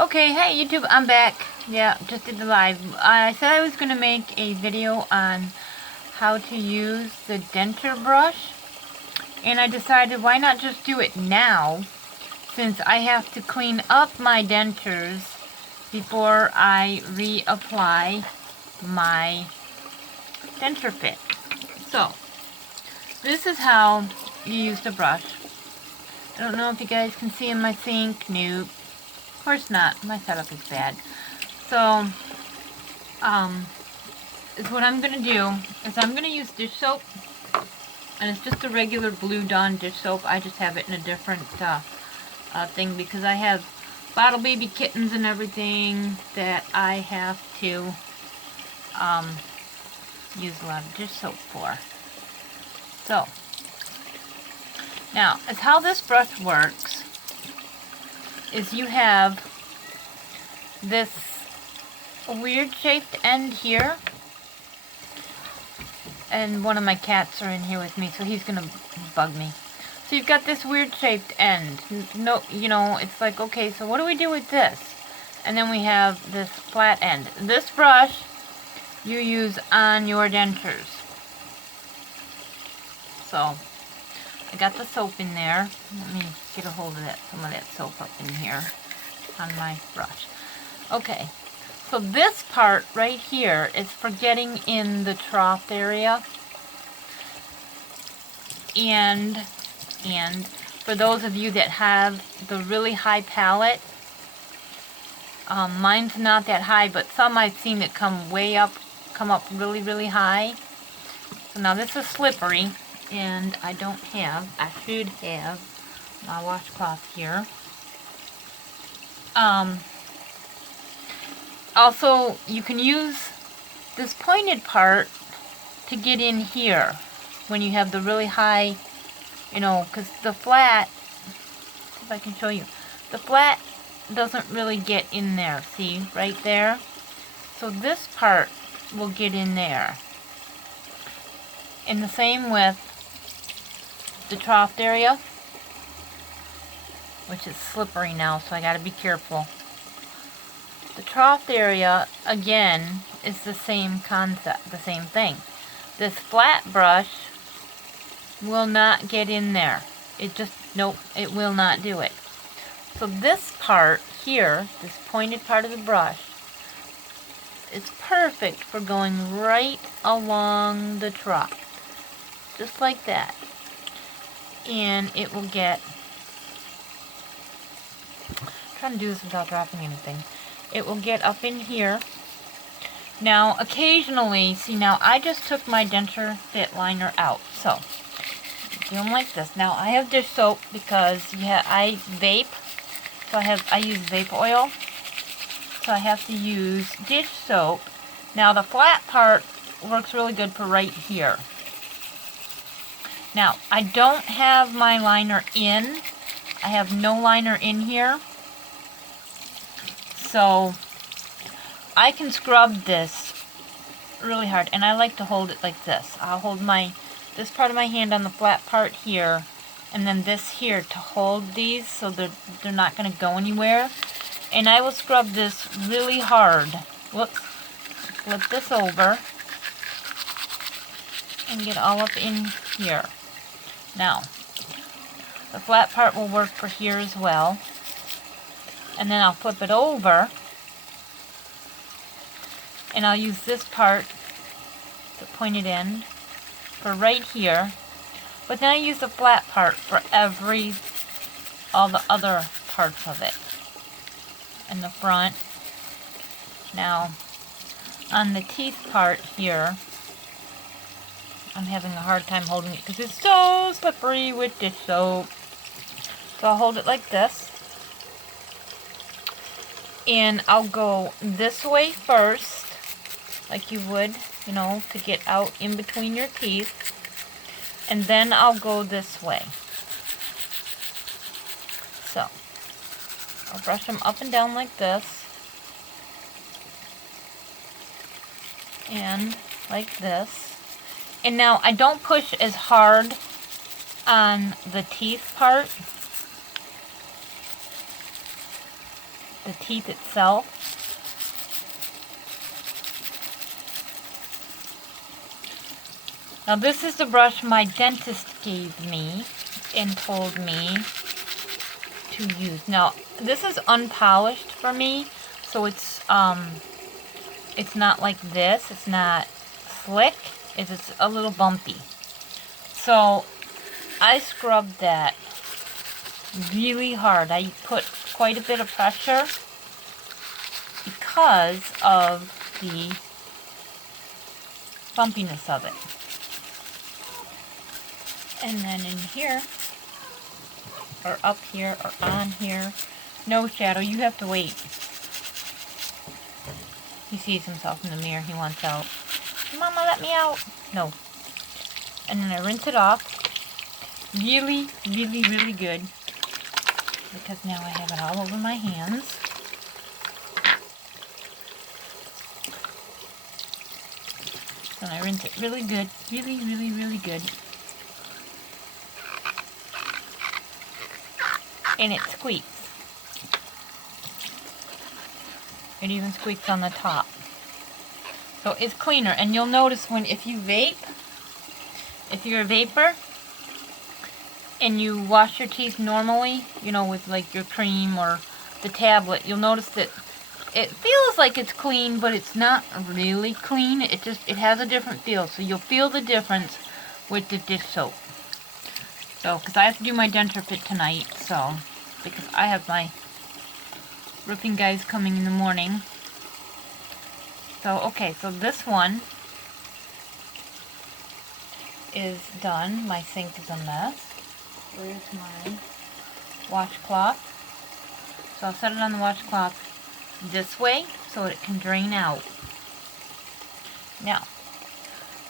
Okay, hey YouTube, I'm back. Yeah, just did the live. I said I was going to make a video on how to use the denture brush, and I decided why not just do it now, since I have to clean up my dentures before I reapply my denture fit. So, this is how you use the brush. I don't know if you guys can see in my sink. Nope. Of course not. My setup is bad. So, is what I'm going to do is I'm going to use dish soap, and it's just a regular Blue Dawn dish soap. I just have it in a different thing because I have bottle baby kittens and everything that I have to use a lot of dish soap for. So, now, as how this brush works is you have this weird shaped end here, and one of my cats are in here with me, so he's gonna bug me. So you've got this weird shaped end. No, you know, it's like, okay, so what do we do with this? And then we have this flat end. This brush you use on your dentures. So I got the soap in there. Let me get a hold of some of that soap up in here on my brush. Okay, so this part right here is for getting in the trough area. And for those of you that have the really high palate, mine's not that high, but some I've seen that come up really high. So now this is slippery, and I should have my washcloth here. Also, you can use this pointed part to get in here when you have the really high, you know, because the flat, if I can show you, the flat doesn't really get in there, see, right there? So this part will get in there. And the same with the trough area, which is slippery now, so I gotta be careful. The trough area, again, is the same concept, the same thing. This flat brush will not get in there. Nope, it will not do it. So this part here, this pointed part of the brush, is perfect for going right along the trough. Just like that. And it will get, I'm trying to do this without dropping anything. It will get up in here. Now, occasionally, see now, I just took my denture fit liner out. So, do them like this. Now, I have dish soap because I vape. So I use vape oil. So I have to use dish soap. Now, the flat part works really good for right here. Now, I don't have my liner in. I have no liner in here. So I can scrub this really hard, and I like to hold it like this. I'll hold this part of my hand on the flat part here, and then this here to hold these so they're not going to go anywhere. And I will scrub this really hard. Whoops. Flip this over and get all up in here. Now, the flat part will work for here as well. And then I'll flip it over, and I'll use this part, the pointed end, for right here. But then I use the flat part for all the other parts of it. In the front. Now, on the teeth part here, I'm having a hard time holding it because it's so slippery with dish soap. So I'll hold it like this. And I'll go this way first, like you would, you know, to get out in between your teeth. And then I'll go this way. So, I'll brush them up and down like this. And like this. And now, I don't push as hard on the teeth part. the teeth itself. Now this is the brush my dentist gave me and told me to use. Now this is unpolished for me, so it's not like this. It's not slick. It's a little bumpy. So I scrubbed that really hard. I put quite a bit of pressure because of the bumpiness of it. And then in here, or up here, or on here, no shadow. You have to wait. He sees himself in the mirror. He wants out. Mama, let me out. No. And then I rinse it off. Really, really, really good. Because now I have it all over my hands. So I rinse it really good. Really, really, really good. And it squeaks. It even squeaks on the top. So it's cleaner. And you'll notice if you vape, if you're a vapor, and you wash your teeth normally, with like your cream or the tablet, you'll notice that it feels like it's clean, but it's not really clean. It has a different feel. So you'll feel the difference with the dish soap. So, because I have to do my denture fit tonight, so, because I have my roofing guys coming in the morning. So, okay, so this one is done. My sink is a mess. Where's my washcloth? So I'll set it on the washcloth this way so it can drain out. Now,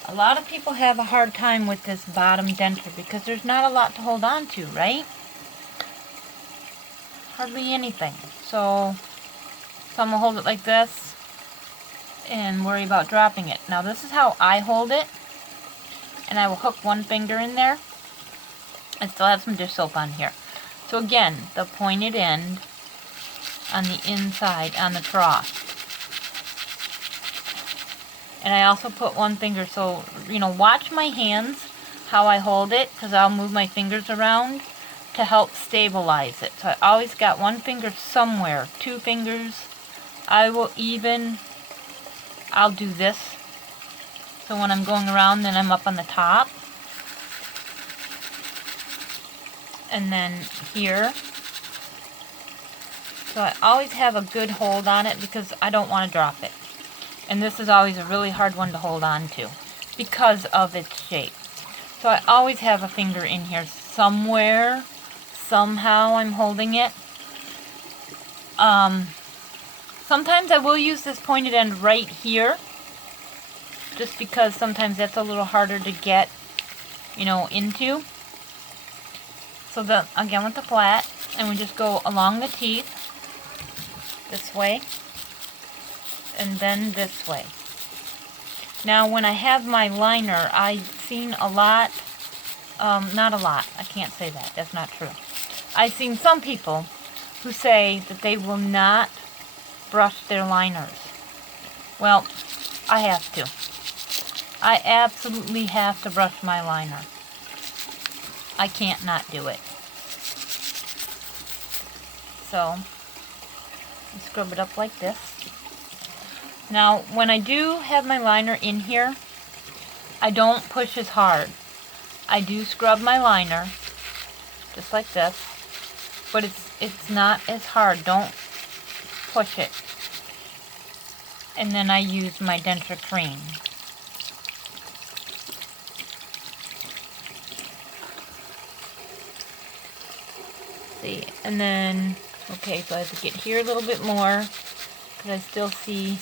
a lot of people have a hard time with this bottom denture because there's not a lot to hold on to, right? Hardly anything. So some will hold it like this and worry about dropping it. Now this is how I hold it, and I will hook one finger in there. I still have some dish soap on here. So again, the pointed end on the inside on the trough. And I also put one finger, so, watch my hands, how I hold it, because I'll move my fingers around to help stabilize it. So I always got one finger somewhere, 2 fingers. I'll do this. So when I'm going around, then I'm up on the top. And then here. So I always have a good hold on it because I don't want to drop it. And this is always a really hard one to hold on to because of its shape. So I always have a finger in here somewhere. Somehow I'm holding it. Sometimes I will use this pointed end right here. Just because sometimes that's a little harder to get, into. So again with the flat. And we just go along the teeth. This way. And then this way. Now when I have my liner, I've seen a lot, not a lot, I can't say that, that's not true. I've seen some people who say that they will not brush their liners. Well, I have to. I absolutely have to brush my liner. I can't not do it. So, I scrub it up like this. Now, when I do have my liner in here, I don't push as hard. I do scrub my liner, just like this, but it's not as hard. Don't push it. And then I use my denture cream. See, and then, okay, so I have to get here a little bit more, because I still see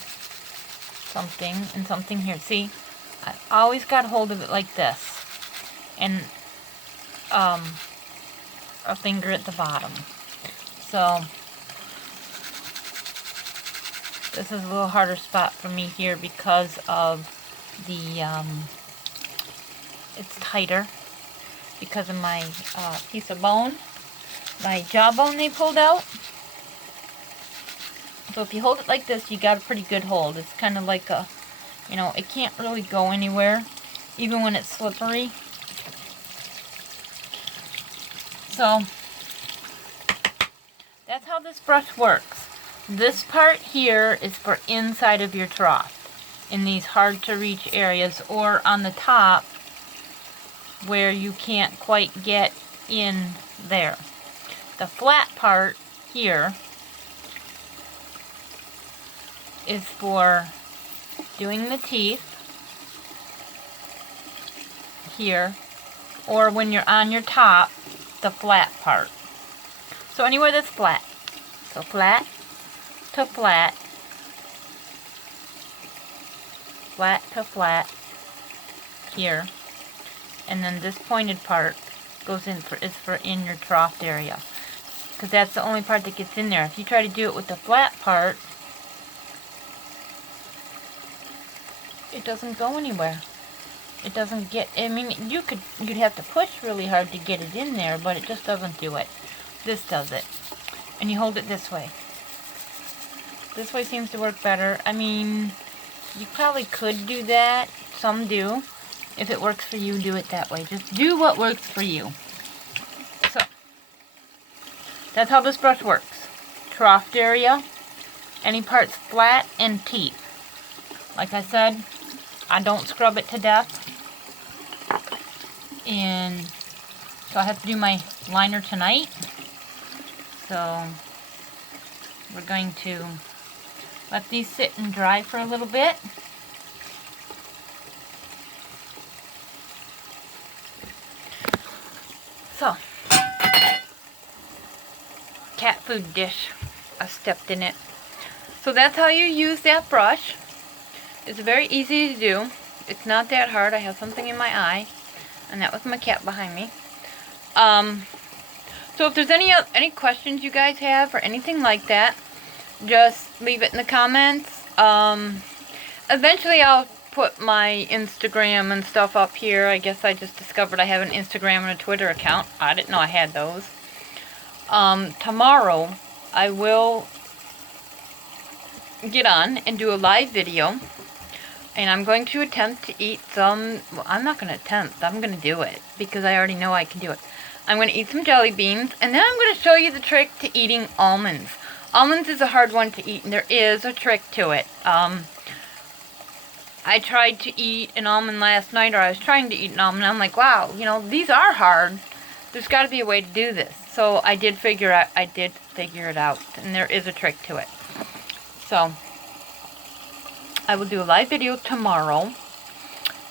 something and something here. See, I always got hold of it like this, and a finger at the bottom. So this is a little harder spot for me here because of the it's tighter because of my piece of bone, my jawbone they pulled out. So if you hold it like this, you got a pretty good hold. It's kind of like a, you know, it can't really go anywhere, even when it's slippery. So that's how this brush works. This part here is for inside of your trough, in these hard to reach areas, or on the top where you can't quite get in there. The flat part here is for doing the teeth here, or when you're on your top, the flat part. So anywhere that's flat. So flat to flat, flat to flat here, and then this pointed part goes in for, is for in your trough area, because that's the only part that gets in there. If you try to do it with the flat part, it doesn't go anywhere. It doesn't get, I mean, you'd have to push really hard to get it in there, but it just doesn't do it. This does it. And you hold it this way. This way seems to work better. I mean, you probably could do that. Some do. If it works for you, do it that way. Just do what works for you. So, that's how this brush works. Trough area, any parts flat, and teeth. Like I said, I don't scrub it to death. And so I have to do my liner tonight. So we're going to let these sit and dry for a little bit. So, cat food dish. I stepped in it. So that's how you use that brush. It's very easy to do. It's not that hard. I have something in my eye, and that was my cat behind me. So if there's any questions you guys have or anything like that, just leave it in the comments. Eventually I'll put my Instagram and stuff up here. I guess I just discovered I have an Instagram and a Twitter account. I didn't know I had those. Tomorrow I will get on and do a live video. And I'm going to attempt to eat some, well, I'm not going to attempt, I'm going to do it, because I already know I can do it. I'm going to eat some jelly beans, and then I'm going to show you the trick to eating almonds. Almonds is a hard one to eat, and there is a trick to it. I tried to eat an almond last night, or I was trying to eat an almond, and I'm like, wow, you know, these are hard. There's got to be a way to do this. So I did figure it out, and there is a trick to it. So I will do a live video tomorrow,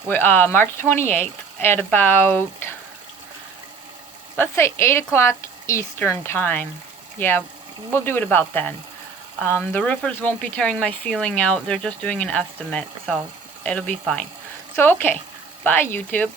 March 28th, at about, let's say 8 o'clock Eastern time. Yeah, we'll do it about then. The roofers won't be tearing my ceiling out. They're just doing an estimate, so it'll be fine. So, okay. Bye, YouTube.